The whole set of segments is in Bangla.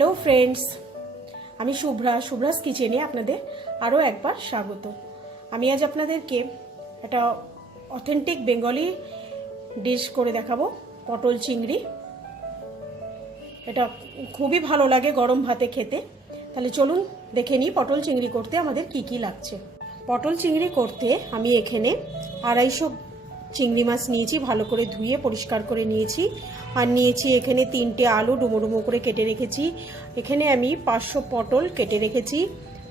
হ্যালো ফ্রেন্ডস, আমি শুভ্রাস কিচেনে আপনাদের আরও একবার স্বাগত। আমি আজ আপনাদেরকে একটা অথেন্টিক বেঙ্গলি ডিশ করে দেখাবো, পটল চিংড়ি। এটা খুবই ভালো লাগে গরম ভাতে খেতে। তাহলে চলুন দেখে নিই পটল চিংড়ি করতে আমাদের কি কি লাগছে। পটল চিংড়ি করতে আমি এখানে 250 চিংড়ি মাছ নিয়েছি, ভালো করে ধুয়ে পরিষ্কার করে নিয়েছি। আর নিয়েছি এখানে 3টে আলু ডুমো ডুমো করে কেটে রেখেছি। এখানে আমি 500 পটল কেটে রেখেছি,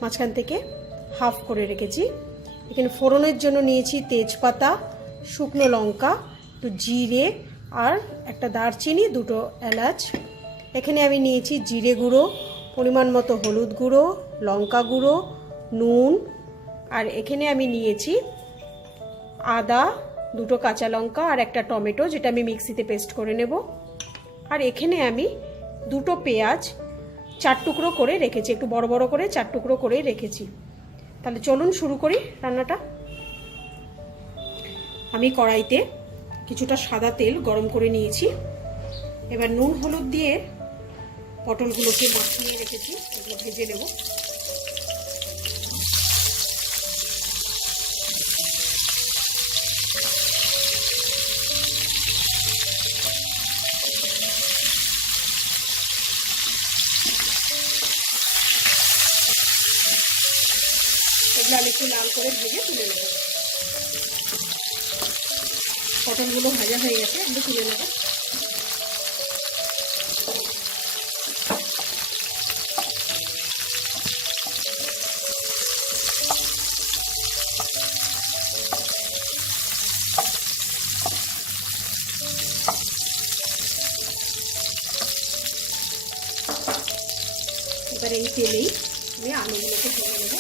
মাঝখান থেকে হাফ করে রেখেছি। এখানে ফোড়নের জন্য নিয়েছি তেজপাতা, শুকনো লঙ্কা, একটু জিরে আর একটা দারচিনি, 2টো এলাচ। এখানে আমি নিয়েছি জিরে গুঁড়ো, পরিমাণ মতো হলুদ গুঁড়ো, লঙ্কা গুঁড়ো, নুন। আর এখানে আমি নিয়েছি আদা, 2টো কাঁচা লঙ্কা আর একটা টমেটো, যেটা আমি মিক্সিতে পেস্ট করে নেব। আর এখানে আমি 2টো পেঁয়াজ 4 টুকরো করে রেখেছি, একটু বড় বড় করে 4 টুকরো করে রেখেছি। তাহলে চলুন শুরু করি রান্নাটা। আমি কড়াইতে কিছুটা সাদা তেল গরম করে নিয়েছি। এবার নুন হলুদ দিয়ে পটলগুলোকে মাখিয়ে রেখেছি, এগুলো ভেজে নেব। এগুলো আমি একটু লাল করে ভেজে তুলে নেব। পটলগুলো ভাজা হয়ে গেছে, এগুলো তুলে নেব। এবার এই তেলেই আমি আলুগুলোকে ভেজে নেব।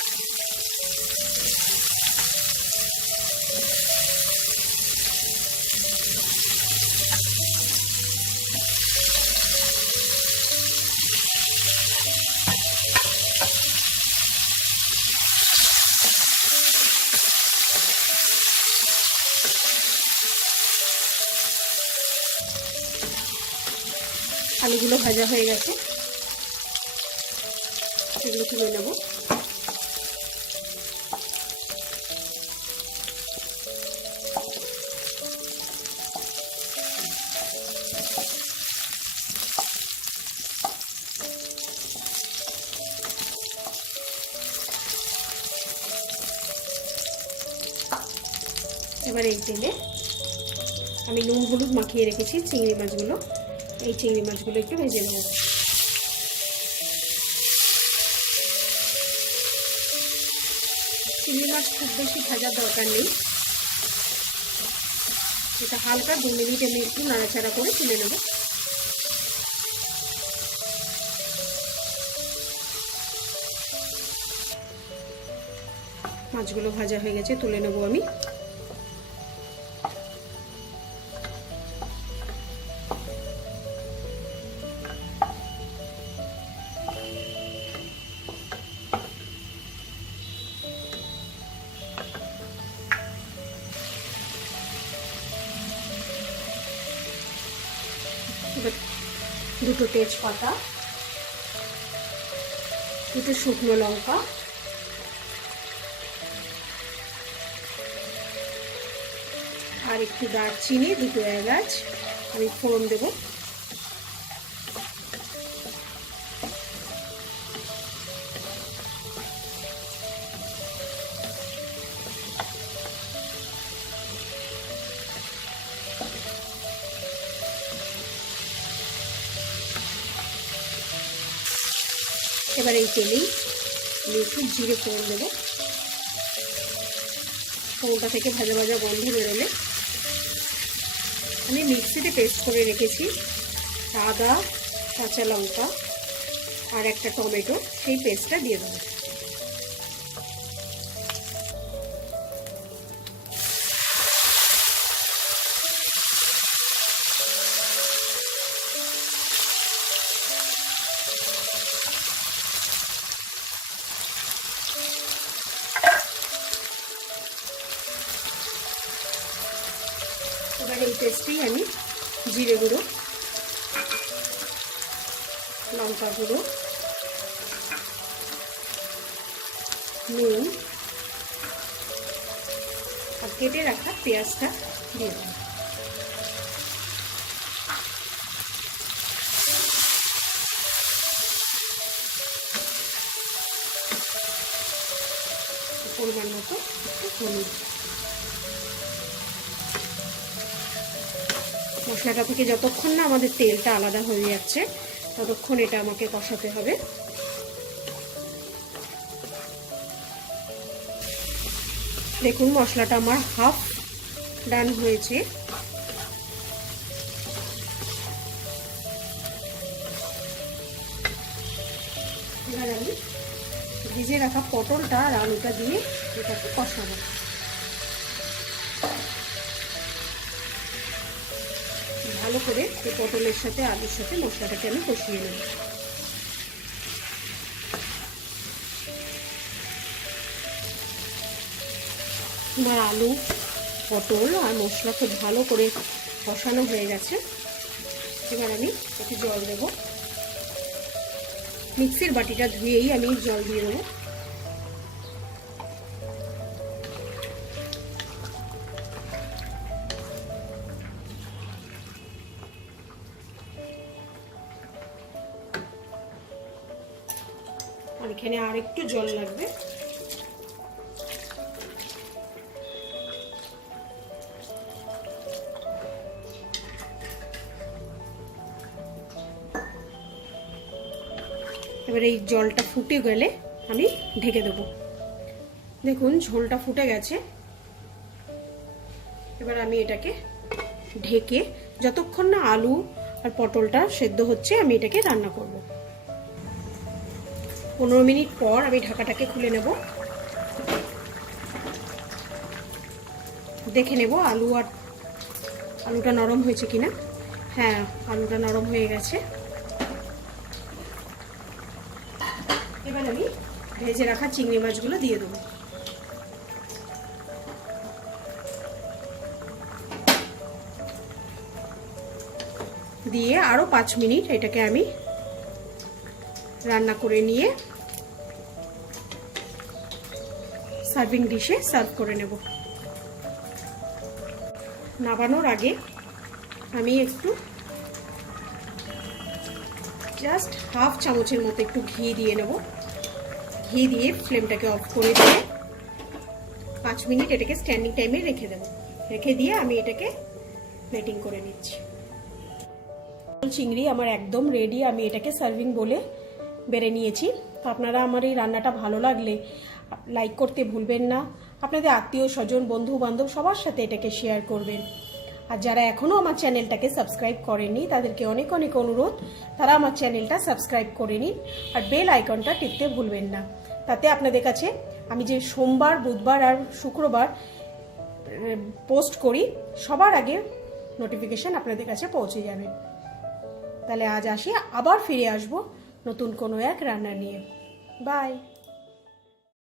আলুগুলো ভাজা হয়ে গেছে, সেগুলো তুলে নেব। এবার এই তেলে আমি নুন হলুদ মাখিয়ে রেখেছি চিংড়ি মাছগুলো, এই চিংড়ি মাছগুলো একটু ভেজে নেব। চিংড়ি মাছ খুব বেশি ভাজার দরকার নেই, এটা হালকা 2 মিনিট আমি একটু নাড়াচাড়া করে তুলে নেব। মাছগুলো ভাজা হয়ে গেছে, তুলে নেব আমি। এবার 2টো তেজপাতা, 2টো শুকনো লঙ্কা, আর একটু দারচিনি, 2টো এলাচ আমি ফোড়ন দেব। এবার এই তেলেই আমি একটু জিরে ফোড়ন দেবো। ফোড়নটা থেকে ভাজা ভাজা গন্ধ বেরোলে আমি মিক্সিতে পেস্ট করে রেখেছি আদা, কাঁচা লঙ্কা আর একটা টমেটো, সেই পেস্টটা দিয়ে দেবো। এবার এই পেস্টেই আমি জিরে গুঁড়ো, লঙ্কা গুঁড়ো, নুন আর কেটে রাখা পেঁয়াজটা দিয়ে দেবো। পরিমাণ মতো একটু হলুদ। মশলাটা থেকে যতক্ষণ না আমাদের তেলটা আলাদা হয়ে যাচ্ছে ততক্ষণ এটা আমাকে কষাতে হবে। দেখুন মশলাটা আমার হাফ ডান হয়েছে। এবার আমি ভিজে রাখা পটলটা আর আলুটা দিয়ে এটাকে কষাবো। ভালো করে এই পটলের সাথে আলুর সাথে মশলাটাকে আমি কষিয়ে নেব। আমার আলু, পটল আর মশলা খুব ভালো করে কষানো হয়ে গেছে। এবার আমি একটু জল দেব। মিক্সির বাটিটা ধুয়েই আমি জল দিয়ে দেবো। আর এখানে আর একটু জল লাগবে। এবার এই জলটা ফুটে গেলে আমি ঢেকে দেবো। দেখুন ঝোলটা ফুটে গেছে। এবার আমি এটাকে ঢেকে যতক্ষণ না আলু আর পটলটা সেদ্ধ হচ্ছে আমি এটাকে রান্না করব। 15 মিনিট পর আমি ঢাকাটাকে খুলে নেব। দেখে নেব আলুটা নরম হয়েছে কিনা। হ্যাঁ, আলুটা নরম হয়ে গেছে। এবার আমি ভেজে রাখা চিংড়ি মাছগুলো দিয়ে দেবো। দিয়ে আরো 5 মিনিট এটাকে আমি রান্না করে নিয়ে সার্ভিং ডিশে সার্ভ করে নেব। নামানোর আগে আমি একটু জাস্ট হাফ চামচের মতো একটু ঘি দিয়ে নেব। ঘি দিয়ে ফ্লেমটাকে অফ করে দিয়ে 5 মিনিট এটাকে স্ট্যান্ডিং টাইমে রেখে দেব। রেখে দিয়ে আমি এটাকে প্লেটিং করে নিচ্ছি। চিংড়ি আমার একদম রেডি। আমি এটাকে সার্ভিং বলে বেড়ে নিয়েছি। তো আপনারা আমার এই রান্নাটা ভালো লাগলে লাইক করতে ভুলবেন না। আপনাদের আত্মীয় স্বজন, বন্ধু বান্ধব সবার সাথে এটাকে শেয়ার করবেন। আর যারা এখনও আমার চ্যানেলটাকে সাবস্ক্রাইব করেননি তাদেরকে অনেক অনেক অনুরোধ, তারা আমার চ্যানেলটা সাবস্ক্রাইব করে নিন আর বেল আইকনটা টিপতে ভুলবেন না। তাতে আপনাদের কাছে আমি যে সোমবার, বুধবার আর শুক্রবার পোস্ট করি সবার আগে নোটিফিকেশন আপনাদের কাছে পৌঁছে যাবে। তাহলে আজ আসি, আবার ফিরে আসবো নতুন কোনো এক রান্না নিয়ে। বাই।